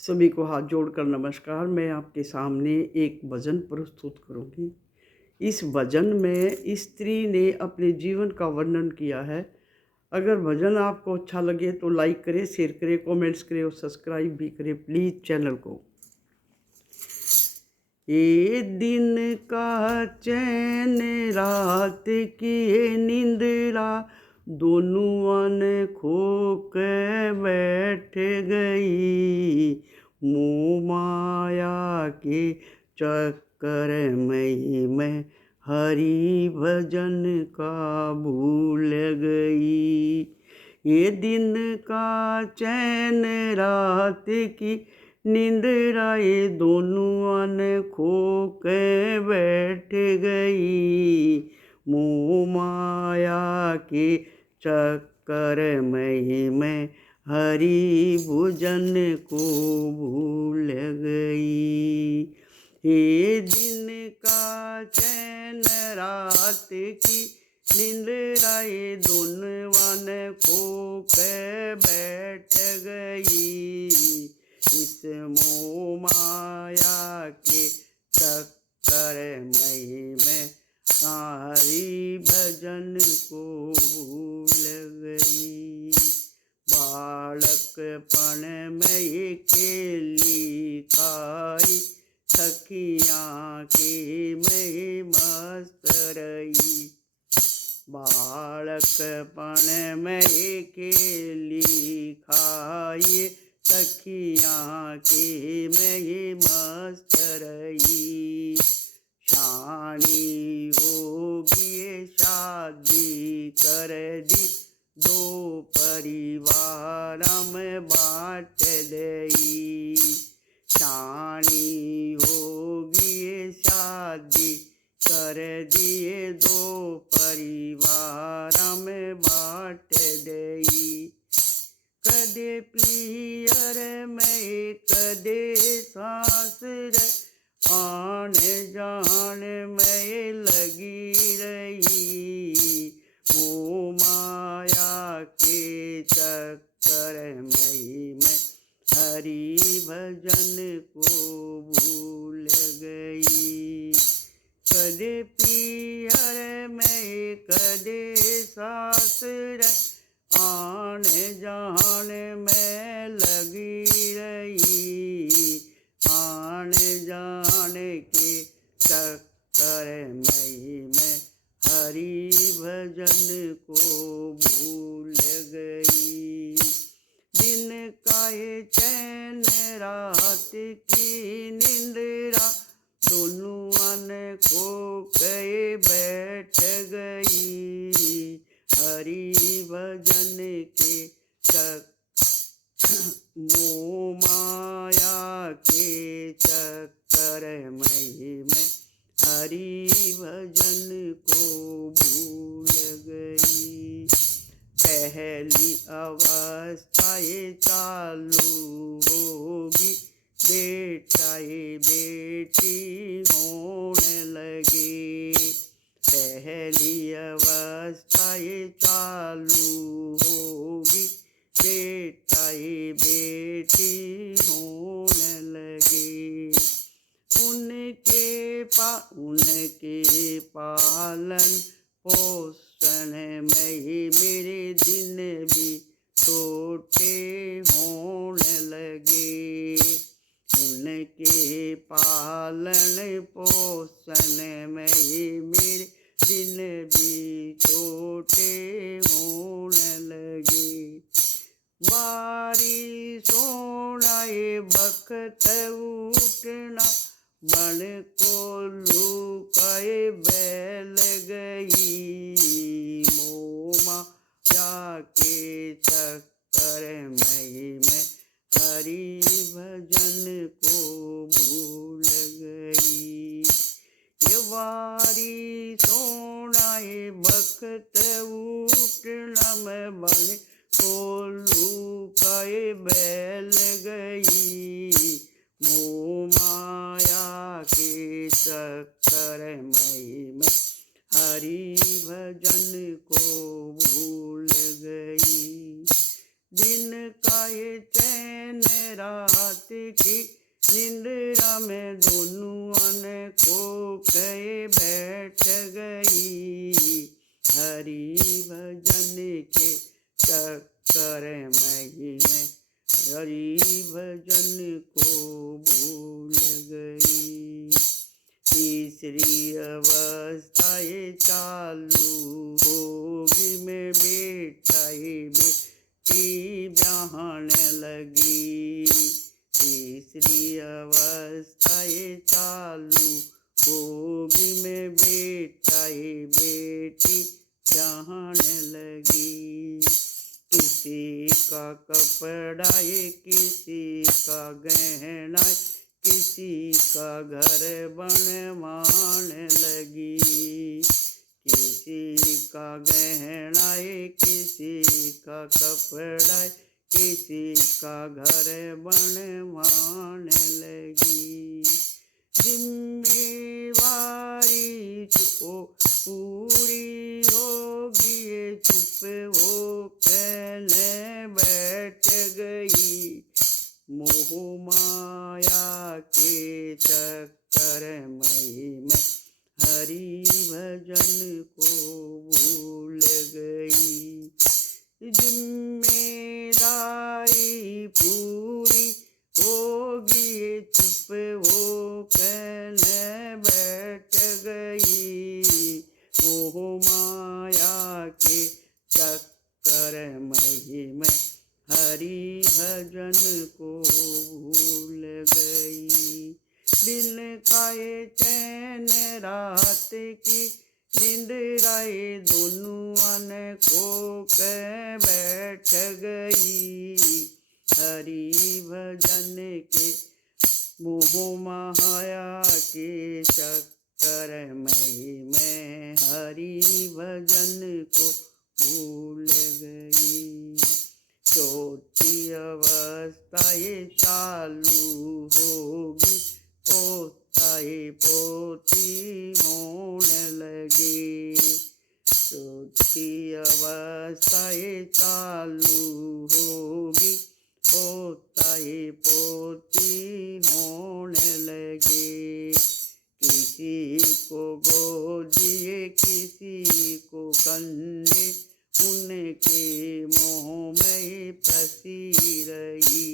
सभी को हाथ जोड़कर नमस्कार। मैं आपके सामने एक भजन प्रस्तुत करूंगी। इस भजन में स्त्री ने अपने जीवन का वर्णन किया है। अगर भजन आपको अच्छा लगे तो लाइक करें, शेयर करें, कमेंट्स करें और सब्सक्राइब भी करें प्लीज़ चैनल को। ये दिन का चैन रात की निंद्रा, दोनों ने खो के बैठ गई। मोह माया के चक्कर में मैं हरि भजन का भूल गई। ये दिन का चैन रात की निंद्रा, ये दोनों ने खो के बैठ गई। मोह माया के चक्कर में मैं हरि भजन को भूल गई। ये दिन का चैन रात की निंद्रा, ये दोनों ने खो के बैठ गई। इस मोह माया के चक्कर में मैं हरि भजन को भूल गई। बालकपन में ये खेली खाई, सखियाँ की मैं मस्त रही। बालकपन में ये खेली खाई, सखियाँ की मैं मस्त रही। शानी होगी शादी कर दी, दो परिवार में बांट दई। शानी होगी शादी कर दिए, दो परिवार में बांट दई। कदे पियर में कदे सासुर, आने जाने में लगी रही। मोह माया के चक्कर में मैं हरि भजन को भूल गई। कदे पियर में कदे सासुर, आने जाने में लगी रही। आने जाने के चक्कर में मैं हरि भजन को भूल गई। दिन का ये चैन रात की निंद्रा, दोनों ने खो के बैठ गई। हरि भजन के मोह माया के चक्कर में मैं हरि भजन को भूल गई। पहली अवस्था ये चालू होगी, बेटा ये बेटी होने लगी। पहली अवस्था ये चालू होगी, बेटा ये बेटी होने लगी। उनके पालन पोषण में ही मेरे दिन भी छोटे होने लगे। उनके पालन पोषण में ही मेरे दिन भी छोटे होने लगे। बारिश होना ये बखत उठना, बन को लुकाए बैल गई। मोह माया के चक्कर में मैं हरि भजन को भूल गई। ये बारिश होना ये बखत उठना, मैं बन को लुकाए बैल गई। मोह माया के चक्कर में मैं हरि भजन को भूल गई। दिन का ये चैन रात की निंद्रा में दोनों को कहे बैठ गई। हरि भजन के चक्कर में हरि भजन को भूल गई। तीसरी अवस्थाएं चालू होगी में बेटा बेटी ब्याहने लगी। तीसरी अवस्थाएं चालू होगी में बेटा बेटी ब्याहने लगी। किसी का कपड़ा किसी का गहना किसी का घर बनवाने लगी। किसी का गहना किसी का कपड़ा किसी का घर बनवाने लगी। जिम्मेवारी जो पूरी होगी चुप हो कहने बैठ गई। मोह माया के चक्कर में हरि भजन को भूल गई। जिम्मेदारी पूरी होगी चुप हो कहने बैठ गई। मोह माया के चक्कर में हरि भजन को भूल गई। दिन का ये चैन रात की निंद्राए दोनों को कह बैठ गई। हरि भजन के मोह माया के चक्कर में हरि भजन को भूल गई। चौथी अवस्थाएं चालू होगी पोताए पोती होने लगे। चौथी अवस्थाएं चालू होगी पोताए पोती होने लगे। किसी को गोदिए किसी को कंधे उनके मोह में फंसी रही।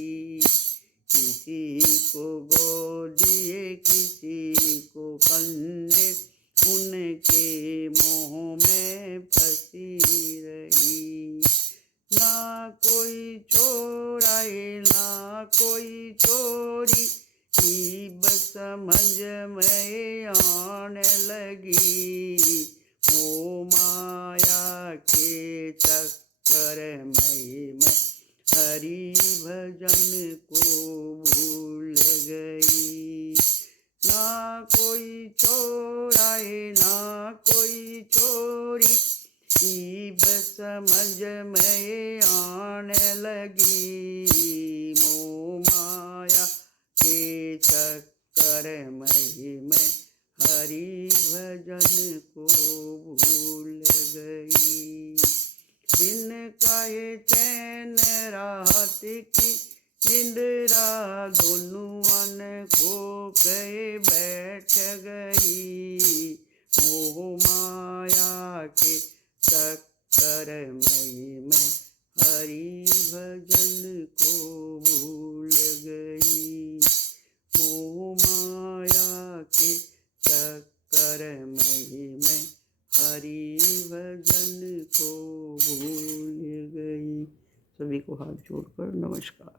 किसी को गोदिए किसी को कंधे उनके मोह में फंसी रही। ना कोई छोराए ना कोई छोरी बस समझ में आने लगी। मोह माया के चक्कर में हरि भजन को भूल गई। ना कोई छोराए ना कोई छोरी बस समझ में आने लगी। मोह माया के चक्कर में हरि भजन को भूल गई। दिन का ये चैन रात की निंद्रा दोनों को कहे बैठ गई। मोह माया के चक्कर में हरि भजन को भूल गई। मोह माया के चक्कर में हरि भजन को भूल गई। सभी को हाथ जोड़कर नमस्कार।